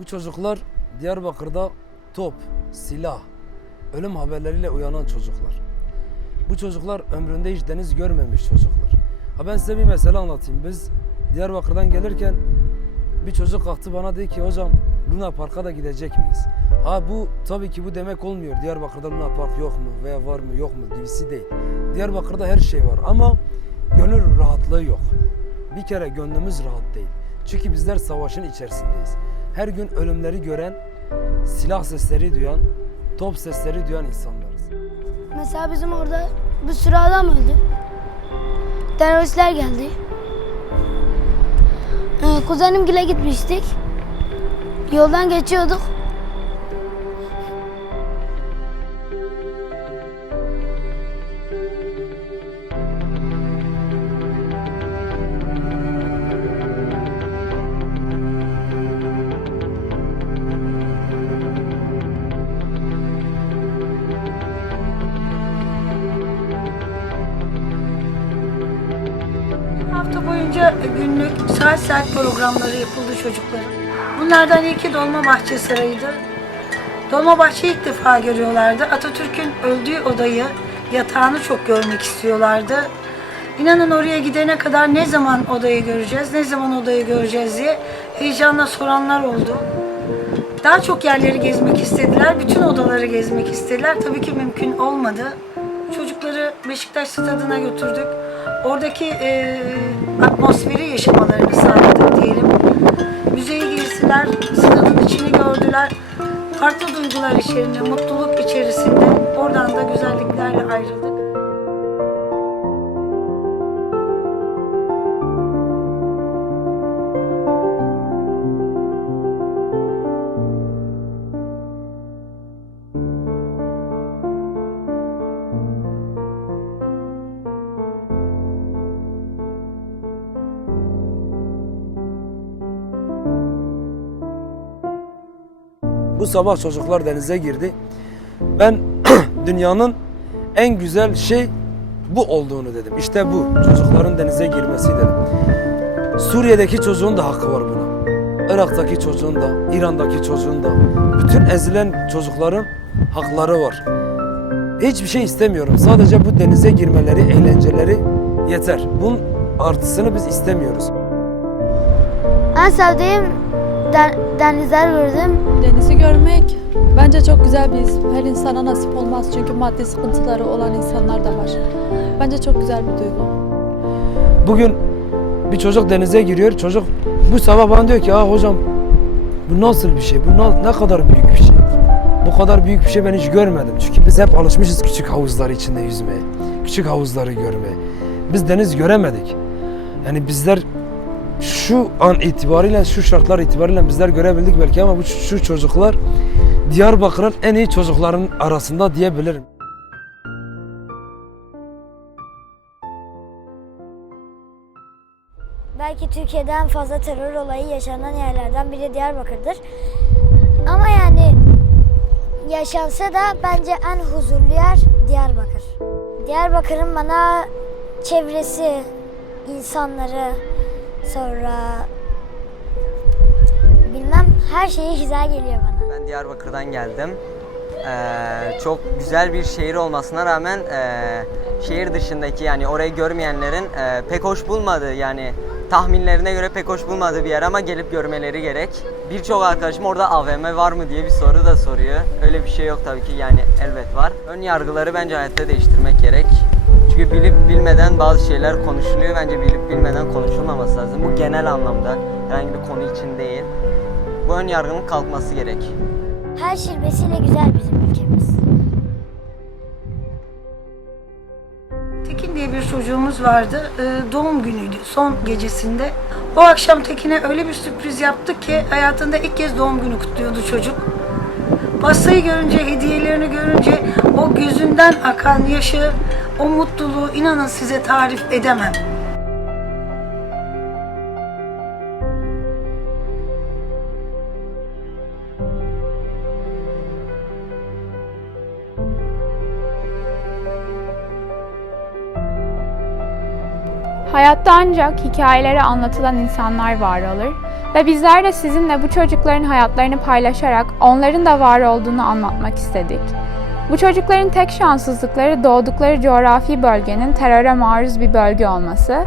Bu çocuklar Diyarbakır'da top, silah, ölüm haberleriyle uyanan çocuklar. Bu çocuklar ömründe hiç deniz görmemiş çocuklar. Ben size bir mesele anlatayım. Biz Diyarbakır'dan gelirken bir çocuk kalktı bana dedi ki hocam Luna Park'a da gidecek miyiz? Bu tabii ki bu demek olmuyor. Diyarbakır'da Luna Park yok mu veya var mı yok mu gibisi değil. Diyarbakır'da her şey var ama gönül rahatlığı yok. Bir kere gönlümüz rahat değil. Çünkü bizler savaşın içerisindeyiz. Her gün ölümleri gören, silah sesleri duyan, top sesleri duyan insanlarız. Mesela bizim orada bir sürü adam öldü. Teröristler geldi. Kuzenimgile gitmiştik. Yoldan geçiyorduk. Hafta boyunca günlük saat programları yapıldı çocukların. Bunlardan ilki Dolmabahçe Sarayı'dı. Dolmabahçe'yi ilk defa görüyorlardı. Atatürk'ün öldüğü odayı, yatağını çok görmek istiyorlardı. İnanın oraya gidene kadar ne zaman odayı göreceğiz, ne zaman odayı göreceğiz diye heyecanla soranlar oldu. Daha çok yerleri gezmek istediler, bütün odaları gezmek istediler. Tabii ki mümkün olmadı. Çocukları Beşiktaş Stadı'na götürdük. Oradaki atmosferi yaşamalarını sağladık diyelim. Müzeye girdiler, stadın içini gördüler. Farklı duygular içerisinde, mutluluk içerisinde oradan da güzelliklerle ayrıldık. Bu sabah çocuklar denize girdi. Ben dünyanın en güzel şey bu olduğunu dedim. İşte bu çocukların denize girmesi dedim. Suriye'deki çocuğun da hakkı var buna. Irak'taki çocuğun da, İran'daki çocuğun da, bütün ezilen çocukların hakları var. Hiçbir şey istemiyorum. Sadece bu denize girmeleri, eğlenceleri yeter. Bunun artısını biz istemiyoruz. En sevdiğim denizler gördüm. Denizi görmek bence çok güzel bir his. Her insana nasip olmaz çünkü maddi sıkıntıları olan insanlar da var. Bence çok güzel bir duygu. Bugün bir çocuk denize giriyor. Çocuk bu sabah bana diyor ki hocam bu nasıl bir şey? Bu ne kadar büyük bir şey? Bu kadar büyük bir şey ben hiç görmedim. Çünkü biz hep alışmışız küçük havuzlar içinde yüzmeye. Küçük havuzları görmeye. Biz deniz göremedik. Yani bizler şu an itibariyle, şu şartlar itibariyle bizler görebildik belki ama şu çocuklar Diyarbakır'ın en iyi çocukların arasında diyebilirim. Belki Türkiye'de en fazla terör olayı yaşanan yerlerden biri Diyarbakır'dır. Ama yani yaşansa da bence en huzurlu yer Diyarbakır. Diyarbakır'ın bana çevresi, insanları, sonra bilmem her şeyi güzel geliyor bana. Ben Diyarbakır'dan geldim. Çok güzel bir şehir olmasına rağmen şehir dışındaki yani orayı görmeyenlerin pek hoş bulmadığı yani tahminlerine göre pek hoş bulmadığı bir yer ama gelip görmeleri gerek. Birçok arkadaşım orada AVM var mı diye bir soru da soruyor. Öyle bir şey yok tabii ki yani elbet var. Ön yargıları bence hayatta değiştirmek gerek. Çünkü bilip bilmeden bazı şeyler konuşuluyor. Bence bilip bilmeden konuşulmaması lazım. Bu genel anlamda herhangi bir konu için değil. Bu ön yargının kalkması gerek. Her şirvesiyle güzel bizim ülkemiz. Tekin diye bir çocuğumuz vardı. Doğum günüydü son gecesinde. O akşam Tekin'e öyle bir sürpriz yaptık ki hayatında ilk kez doğum günü kutluyordu çocuk. Pastayı görünce, hediyelerini görünce o gözünden akan yaşı, o mutluluğu inanın size tarif edemem. Hayatta ancak hikayeleri anlatılan insanlar var olur. Ve bizler de sizinle bu çocukların hayatlarını paylaşarak onların da var olduğunu anlatmak istedik. Bu çocukların tek şanssızlıkları doğdukları coğrafi bölgenin teröre maruz bir bölge olması.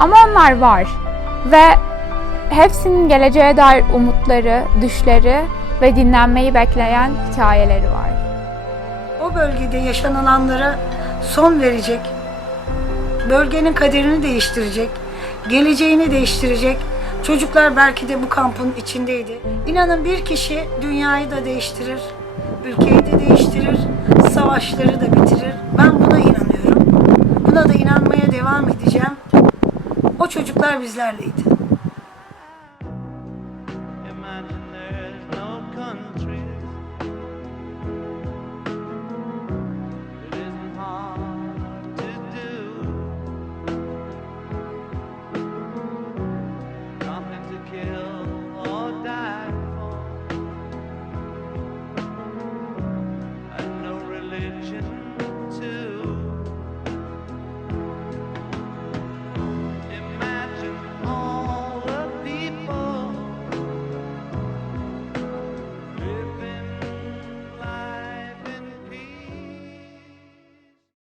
Ama onlar var ve hepsinin geleceğe dair umutları, düşleri ve dinlenmeyi bekleyen hikayeleri var. O bölgede yaşanılanlara son verecek, bölgenin kaderini değiştirecek, geleceğini değiştirecek çocuklar belki de bu kampın içindeydi. İnanın bir kişi dünyayı da değiştirir, ülkeyi de değiştirir, savaşları da bitirir. Ben buna inanıyorum. Buna da inanmaya devam edeceğim. O çocuklar bizlerleydi.